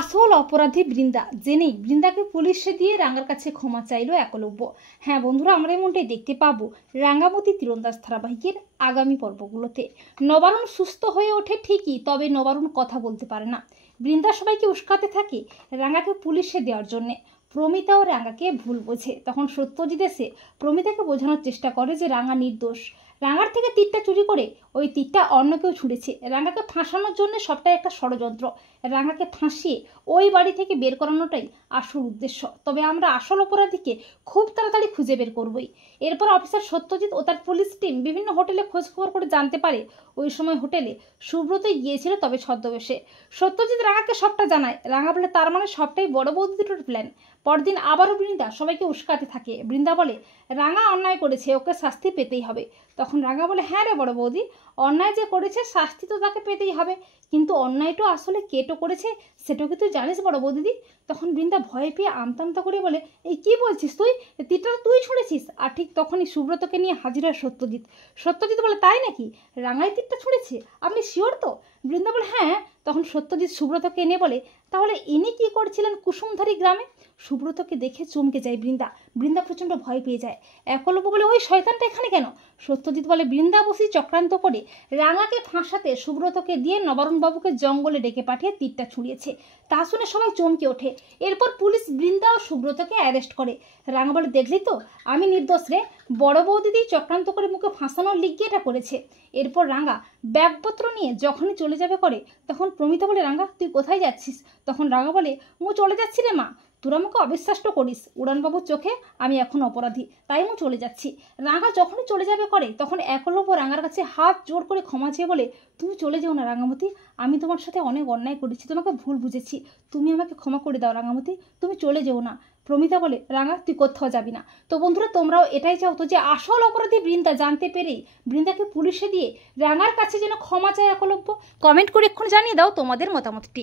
আসল অপরাধী বৃন্দা জেনেই বৃন্দাকে পুলিশে দিয়ে রাঙ্গার কাছে ক্ষমা চাইল একলব্য। হ্যাঁ বন্ধুরা, আমরা এমনটাই দেখতে পাবো রাঙ্গামতি তীরন্দাজ ধারাবাহিকের আগামী পর্বগুলোতে। নবারুণ সুস্থ হয়ে ওঠে ঠিকই, তবে নবারুণ কথা বলতে পারে না। বৃন্দা সবাইকে উস্কাতে থাকে রাঙ্গাকে পুলিশে দেওয়ার জন্যে। প্রমিতা ও রাঙ্গাকে ভুল বোঝে। তখন সত্যজিৎ এসে প্রমিতাকে বোঝানোর চেষ্টা করে যে রাঙ্গা নির্দোষ। রাঙ্গার থেকে তীরটা চুরি করে ওই তীরটা অন্য কেউ ছুঁড়েছে। রাঙ্গাকে ফাঁসানোর জন্য সবটাই একটা ষড়যন্ত্র। রাঙ্গাকে ফাঁসিয়ে ওই বাড়ি থেকে বের করানোটাই আসল উদ্দেশ্য। তবে আমরা আসল অপরাধীকে খুব তাড়াতাড়ি খুঁজে বের করবই। এরপর অফিসার সত্যজিৎ ও তার পুলিশ টিম বিভিন্ন হোটেলে খোঁজখবর করে জানতে পারে ওই সময় হোটেলে সুব্রতই গিয়েছিল, তবে ছদ্মবেশে। সত্যজিৎ রাঙ্গাকে সবটা জানায়। রাঙ্গা বলে তার মানে সবটাই বড় বৌদি দুটোর প্ল্যান। পরদিন আবারও বৃন্দা সবাইকে উস্কাতে থাকে। বৃন্দা বলে রাঙ্গা অন্যায় করেছে, ওকে শাস্তি পেতেই হবে। তখন রাঙ্গা বলে হ্যাঁ রে বড় বৌদি, অন্যায় যে করেছে শাস্তি তো তাকে পেতেই হবে, কিন্তু অন্যায়টা আসলে কেটো করেছে সেটাও কি তুই জানিস বড় বৌদিদি? তখন বৃন্দা ভয় পেয়ে আমতা করে বলে এই কি বলছিস তুই? তীরটা তো তুই ছুঁড়েছিস। আর ঠিক তখনই সুব্রতকে নিয়ে হাজির হয় সত্যজিৎ। সত্যজিৎ বলে তাই নাকি, রাঙ্গাই তীরটা ছুঁড়েছে? আপনি শিওর তো? বৃন্দা বলে হ্যাঁ। তখন সত্যজিৎ সুব্রতকে এনে বলে তাহলে ইনি কি করছিলেন কুসুমধারী গ্রামে? সুব্রতকে দেখে চমকে যায় বৃন্দা। বৃন্দা প্রচণ্ড ভয় পেয়ে যায়। একলব্য বলে ওই শয়তানটা এখানে কেন? সত্যজিৎ বলে বৃন্দা বসি চক্রান্ত করে রাঙ্গাকে ফাঁসাতে সুব্রতকে দিয়ে নবারুণবাবুকে জঙ্গলে ডেকে পাঠিয়ে তীরটা ছুঁড়িয়েছে। তা শুনে সবাই চমকে ওঠে। এরপর পুলিশ বৃন্দা ও সুব্রতকে অ্যারেস্ট করে। রাঙ্গা বলে দেখলি তো, আমি নির্দোষ রে, বড় বৌদিদি চক্রান্ত করে মুখে ফাঁসানোর লিগে এটা করেছে। এরপর রাঙ্গা ব্যাগপত্র নিয়ে যখনই চলে যাবে করে, তখন প্রমিতা বলে রাঙ্গা তুই কোথায় যাচ্ছিস? তখন রাঙ্গা বলে মু চলে যাচ্ছি রে মা, তোরা আমাকে অবিশ্বাস করিস, উড়ানবাবুর চোখে আমি এখন অপরাধী, তাই আমি চলে যাচ্ছি। রাঙ্গা যখনই চলে যাবে করে, তখন একলব্য রাঙ্গার কাছে হাত জোর করে ক্ষমা চেয়ে বলে তুমি চলে যেও না রাঙ্গামতি, আমি তোমার সাথে অনেক অন্যায় করেছি, তোমাকে ভুল বুঝেছি, তুমি আমাকে ক্ষমা করে দাও রাঙ্গামতি, তুমি চলে যেও না। প্রমিতা বলে রাঙ্গা তুই কোথাও যাবি না। তো বন্ধুরা, তোমরাও এটাই চাও তো যে আসল অপরাধী বৃন্দা জানতে পেরেই বৃন্দাকে পুলিশে দিয়ে রাঙ্গার কাছে যেন ক্ষমা চায় একলব্য? কমেন্ট করে এক্ষুনি জানিয়ে দাও তোমাদের মতামতটি।